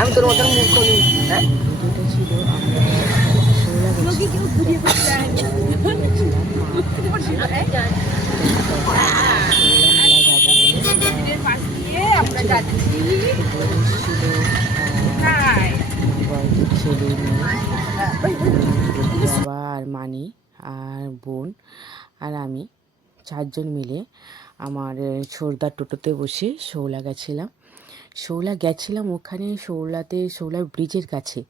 আমি তোর মতন মুখ করি। বাবা আর মানি আর বোন আর আমি 4 জন মিলে আমার ছোড়দার টোটোতে বসে শৌলা গেছিলাম ওখানে শৌলার ব্রিজের কাছে।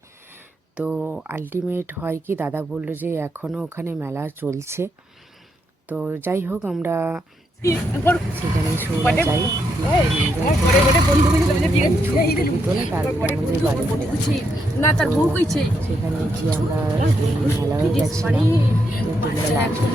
তো আলটিমেট হয় কি, দাদা বলল যে এখনও ওখানে মেলা চলছে। তো যাই হোক, আমরা সেখানে শৌলা যাই, সেখানে গিয়ে আমরা মেলাও গেছিলাম। তোমাদের ভালো লাগছে।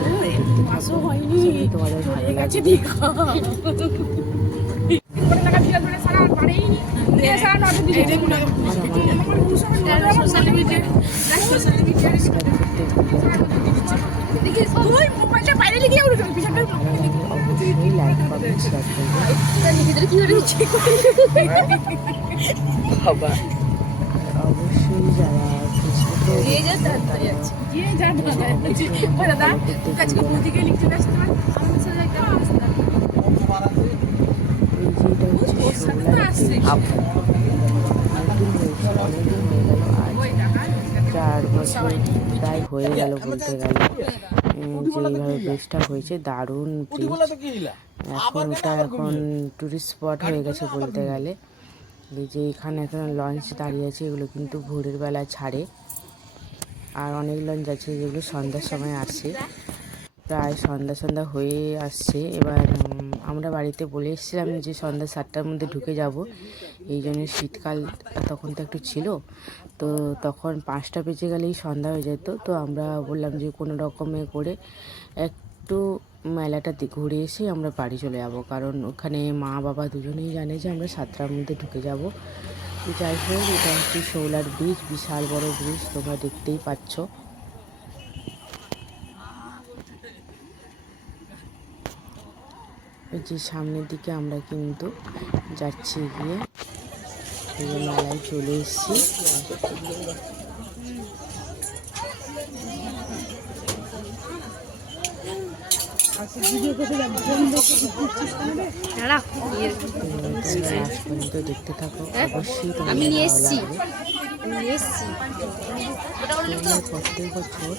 চার বছর প্রায় হয়ে গেল বলতে গেলে, যেইভাবে ব্রিজটা হয়েছে, দারুণ ব্রিজ। এখন টুরিস্ট স্পট হয়ে গেছে বলতে গেলে। এই যে এখানে এখন লঞ্চ দাঁড়িয়ে আছে, এগুলো কিন্তু ভোরের বেলা ছাড়ে। আর অনেক লঞ্চ আছে যেগুলো সন্ধ্যার সময় আসে, প্রায় সন্ধ্যা হয়ে আসছে। এবার আমরা বাড়িতে বলে এসেছিলাম যে সন্ধ্যা 7টার মধ্যে ঢুকে যাব, এই জন্য শীতকাল তখন তো একটু ছিল। তো তখন 5টা বেজে গেলেই সন্ধ্যা হয়ে যেত। তো আমরা বললাম যে কোনো রকমে করে একটু মেলাটা ঘুরে এসে আমরা বাড়ি চলে যাব, কারণ ওখানে মা বাবা দুজনেই জানে যে আমরা 7টার মধ্যে ঢুকে যাব। যাই হোক, এটা হচ্ছে শৌলার ব্রিজ, বিশাল বড় ব্রিজ, তোমরা দেখতেই পাচ্ছ। যে সামনের দিকে আমরা কিন্তু যাচ্ছি, গিয়ে মেলায় চলে এসেছি। দেখতে থাকো, অবশ্যই আমি নিয়ে এসেছি। প্রত্যেক বছর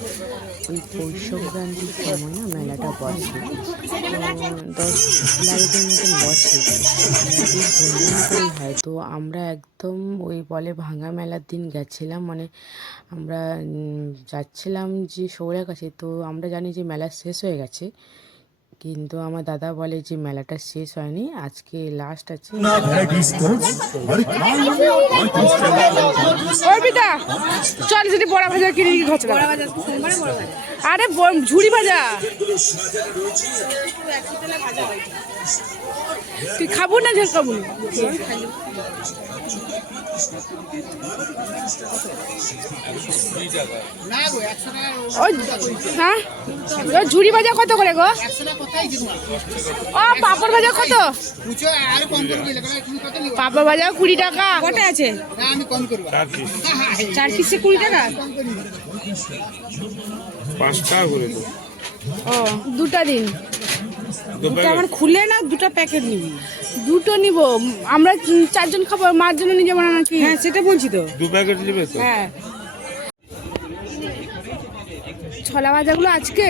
ওই পৌষ সংক্রান্তির সময় না মেলাটা বসে, 10-12 দিন মতন বসে, বেশ ধুমধাম করেই হয়। তো আমরা একদম ওই বলে ভাঙা মেলার দিন গেছিলাম, মানে আমরা যাচ্ছিলাম যে শৌলার কাছে। তো আমরা জানি যে মেলা শেষ হয়ে গেছে, কিন্তু আমার দাদা বলে যে মেলাটা শেষ হয়নি, আজকে লাস্ট আছে। চল যদি বড়া ভাজা কিনে আরে ঝুড়ি ভাজা তুই খাবো না, ঝাল খাবো হ্যাঁ। ঝুড়ি ভাজা কত করে গো? ও পাপড় ভাজা কত? পাপড় ভাজা 20 টাকা। কটা আছে? 4 পিসে 20 টাকা। 5 টাকা করে। ও দুটা দিন, দুটো আমার খুলে না, দুটো প্যাকেট নিবি। দুটো নিব, আমরা 4 জন খাবো, মার জন্য নিয়ে যাবো নাকি? হ্যাঁ সেটা বলছি তো, 2 প্যাকেট নেবে তো। হ্যাঁ ছলা ভাজাগুলো আজকে।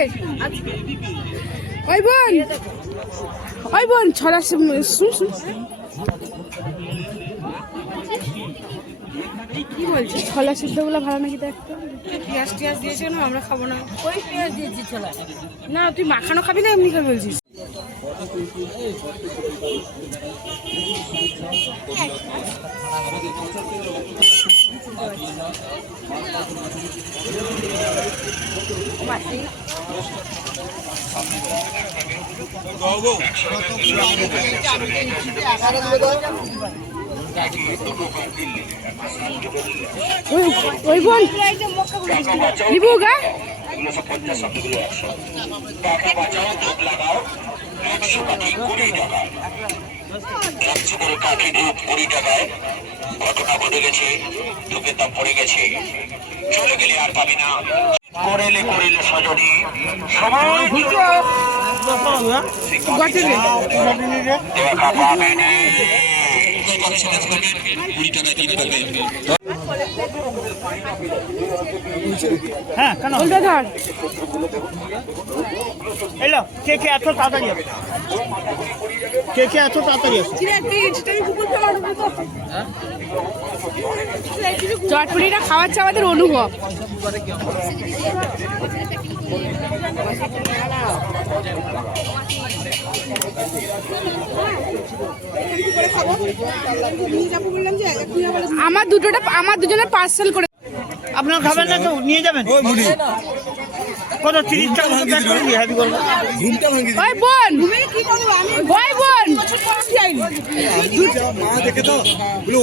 ওই বোন ছলা কি বলছি, ছলা সিদ্ধগুলো ভালো নাকি দেখতে? পেঁয়াজ টিয়াজ দিয়েছে না, আমরা খাবো না। ওই পেঁয়াজ দিয়েছি ছলা না, তুই মাখানো খাবি না এমনি খাবি বলছিস? ওই বোন লিবু গা ঘটনা ঘটে গেছে, লোকের দাম পড়ে গেছে, চলে গেলে আর পাবি না। করেলে করিলে সজনী সবাই দেখা পাবে না। হ্যাঁ কেন উল্টো ধর এলো কে কে এত তাড়াতাড়ি আসে কে কে এত তাড়াতাড়ি আসে চটপটিটা খাওয়াচ্ছে আমাদের অনুভব। আমার দুজনের পার্সেল করে আপনার খাবেন না তো নিয়ে যাবেন কত 30 টাকা মতো প্যাক করে দিয়ে হ্যাপি করবো ওই বোন ওই বোন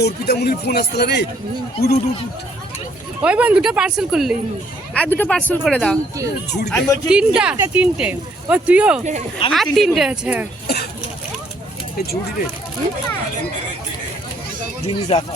অর্পিতা মুনির ফোন আসতে রে ওই বোন দুটো পার্সেল করলি আর দুটো পার্সেল করে দাও। আমি বলছি তিনটে ও তুইও আর তিনটে আছে। ঝুড়ি রে জিনিস রাখা